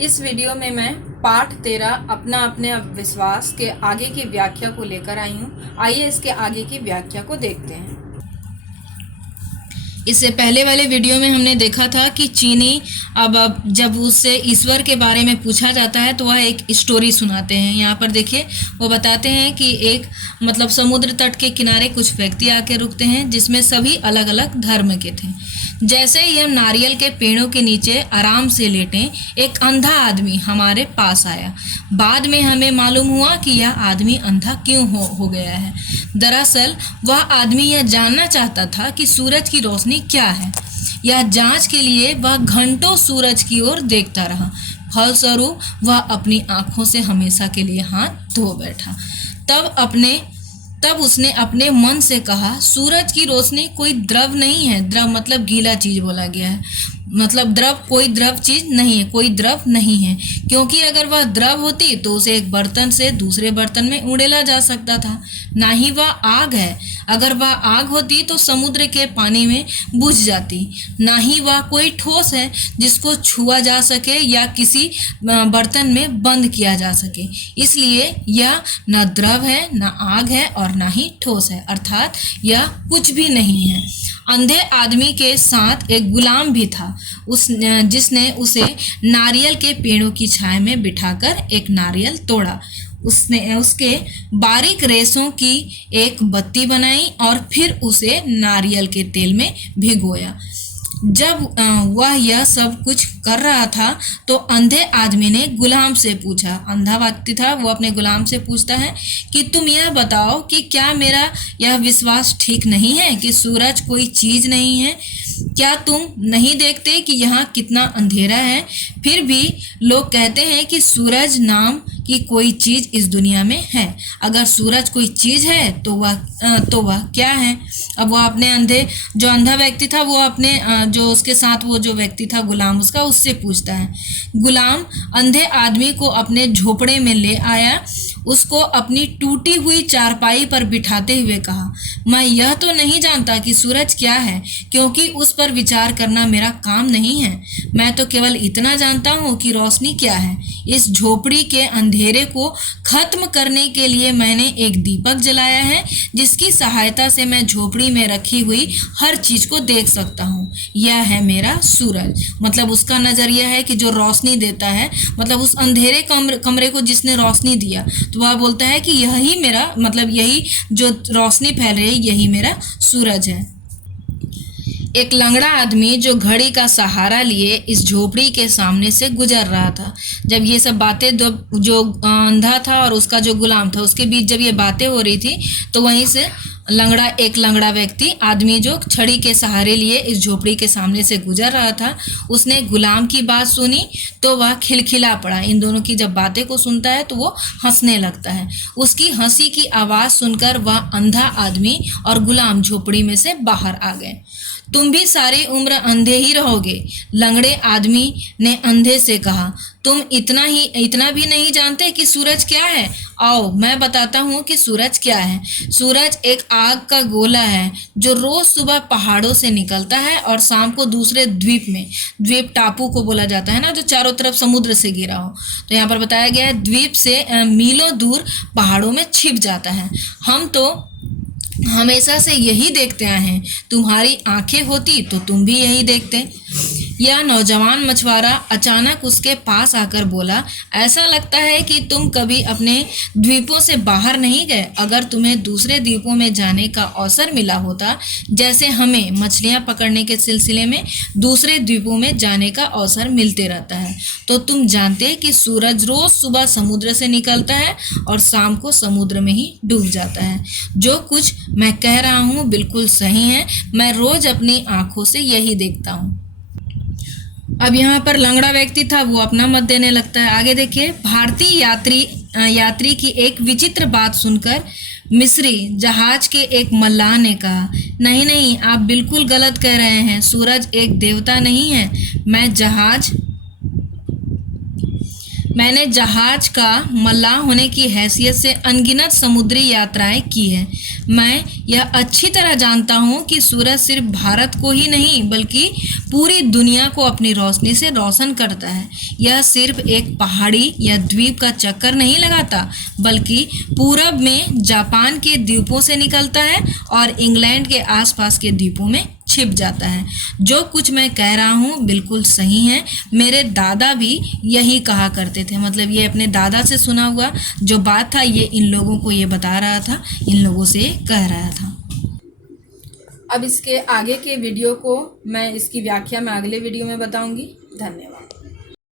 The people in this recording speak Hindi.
इस वीडियो में मैं पाठ 13 अपना अपने विश्वास के आगे की व्याख्या को लेकर आई हूँ। आइए इसके आगे की व्याख्या को देखते हैं। इससे पहले वाले वीडियो में हमने देखा था कि चीनी अब जब उससे ईश्वर के बारे में पूछा जाता है तो वह एक स्टोरी सुनाते हैं। यहाँ पर देखिए वो बताते हैं कि एक समुद्र तट के किनारे कुछ व्यक्ति आके रुकते हैं जिसमें सभी अलग अलग धर्म के थे। जैसे ही हम नारियल के पेड़ों के नीचे आराम से लेटे एक अंधा आदमी हमारे पास आया। बाद में हमें मालूम हुआ कि यह आदमी अंधा क्यों हो गया है। दरअसल वह आदमी यह जानना चाहता था कि सूरज की रोशनी क्या है। यह जांच के लिए वह घंटों सूरज की ओर देखता रहा। फलस्वरूप वह अपनी आंखों से हमेशा के लिए हाथ धो बैठा। तब उसने अपने मन से कहा, सूरज की रोशनी कोई द्रव नहीं है। द्रव मतलब गीला चीज बोला गया है। द्रव कोई द्रव चीज नहीं है, कोई द्रव नहीं है, क्योंकि अगर वह द्रव होती तो उसे एक बर्तन से दूसरे बर्तन में उड़ेला जा सकता था। ना ही वह आग है। अगर वह आग होती तो समुद्र के पानी में बुझ जाती। ना ही वह कोई ठोस है जिसको छुआ जा सके या किसी बर्तन में बंद किया जा सके। इसलिए यह न द्रव है, न आग है और ना ही ठोस है, अर्थात यह कुछ भी नहीं है। अंधे आदमी के साथ एक गुलाम भी था, जिसने उसे नारियल के पेड़ों की छाया में बिठाकर एक नारियल तोड़ा। उसने उसके बारीक रेशों की एक बत्ती बनाई और फिर उसे नारियल के तेल में भिगोया। जब वह यह सब कुछ कर रहा था तो अंधे आदमी ने गुलाम से पूछा। अंधा व्यक्ति था, वो अपने गुलाम से पूछता है कि तुम यह बताओ कि क्या मेरा यह विश्वास ठीक नहीं है कि सूरज कोई चीज नहीं है? क्या तुम नहीं देखते कि यहाँ कितना अंधेरा है? फिर भी लोग कहते हैं कि सूरज नाम की कोई चीज इस दुनिया में है। अगर सूरज कोई चीज है तो वह क्या है? अब वह अपने जो अंधा व्यक्ति था वो अपने जो उसके साथ वो जो व्यक्ति था गुलाम उससे पूछता है। गुलाम अंधे आदमी को अपने झोपड़े में ले आया। उसको अपनी टूटी हुई चारपाई पर बिठाते हुए कहा, मैं यह तो नहीं जानता कि सूरज क्या है, क्योंकि उस पर विचार करना मेरा काम नहीं है। मैं तो केवल इतना जानता हूँ कि रोशनी क्या है। इस झोपड़ी के अंधेरे को खत्म करने के लिए मैंने एक दीपक जलाया है, जिसकी सहायता से मैं झोपड़ी में रखी हुई हर चीज को देख सकता हूँ। यह है मेरा सूरज। उसका नजरिया है कि जो रोशनी देता है, उस अंधेरे कमरे को जिसने रोशनी दिया, तो वह बोलता है कि यही मेरा यही जो रोशनी फैल रही है यही मेरा सूरज है। एक लंगड़ा आदमी जो घड़ी का सहारा लिए इस झोपड़ी के सामने से गुजर रहा था। जब ये सब बातें जो अंधा था और उसका जो गुलाम था उसके बीच जब ये बातें हो रही थी तो वहीं से एक लंगड़ा व्यक्ति आदमी जो छड़ी के सहारे लिए इस झोपड़ी के सामने से गुजर रहा था, उसने गुलाम की बात सुनी तो वह खिलखिला पड़ा। इन दोनों की जब बातें को सुनता है तो वो हंसने लगता है। उसकी हंसी की आवाज़ सुनकर वह अंधा आदमी और गुलाम झोपड़ी में से बाहर आ गए। तुम भी सारी उम्र अंधे ही रहोगे, लंगड़े आदमी ने अंधे से कहा। तुम इतना भी नहीं जानते कि सूरज क्या है? आओ मैं बताता हूँ कि सूरज क्या है। सूरज एक आग का गोला है जो रोज सुबह पहाड़ों से निकलता है और शाम को दूसरे द्वीप टापू को बोला जाता है ना, जो चारों तरफ समुद्र से घिरा हो। तो यहाँ पर बताया गया है द्वीप से मीलों दूर पहाड़ों में छिप जाता है। हम तो हमेशा से यही देखते आए हैं। तुम्हारी आंखें होती तो तुम भी यही देखते। यह नौजवान मछुआरा अचानक उसके पास आकर बोला, ऐसा लगता है कि तुम कभी अपने द्वीपों से बाहर नहीं गए। अगर तुम्हें दूसरे द्वीपों में जाने का अवसर मिला होता, जैसे हमें मछलियां पकड़ने के सिलसिले में दूसरे द्वीपों में जाने का अवसर मिलते रहता है, तो तुम जानते कि सूरज रोज सुबह समुद्र से निकलता है और शाम को समुद्र में ही डूब जाता है। जो कुछ मैं कह रहा हूँ बिल्कुल सही है। मैं रोज अपनी आंखों से यही देखता हूँ। अब यहाँ पर लंगड़ा व्यक्ति था, वो अपना मत देने लगता है। आगे देखिए, भारतीय यात्री की एक विचित्र बात सुनकर मिस्री जहाज के एक मल्लाह ने कहा, नहीं, आप बिल्कुल गलत कह रहे हैं। सूरज एक देवता नहीं है। मैंने जहाज का मल्लाह होने की हैसियत से अनगिनत समुद्री यात्राएं की है। मैं यह अच्छी तरह जानता हूँ कि सूरज सिर्फ भारत को ही नहीं बल्कि पूरी दुनिया को अपनी रोशनी से रोशन करता है। यह सिर्फ एक पहाड़ी या द्वीप का चक्कर नहीं लगाता, बल्कि पूरब में जापान के द्वीपों से निकलता है और इंग्लैंड के आसपास के द्वीपों में छिप जाता है। जो कुछ मैं कह रहा हूँ बिल्कुल सही है। मेरे दादा भी यही कहा करते थे। मतलब ये अपने दादा से सुना हुआ जो बात था, ये इन लोगों को ये बता रहा था, इन लोगों से कह रहा था। अब इसके आगे के वीडियो को मैं इसकी व्याख्या में अगले वीडियो में बताऊंगी। धन्यवाद।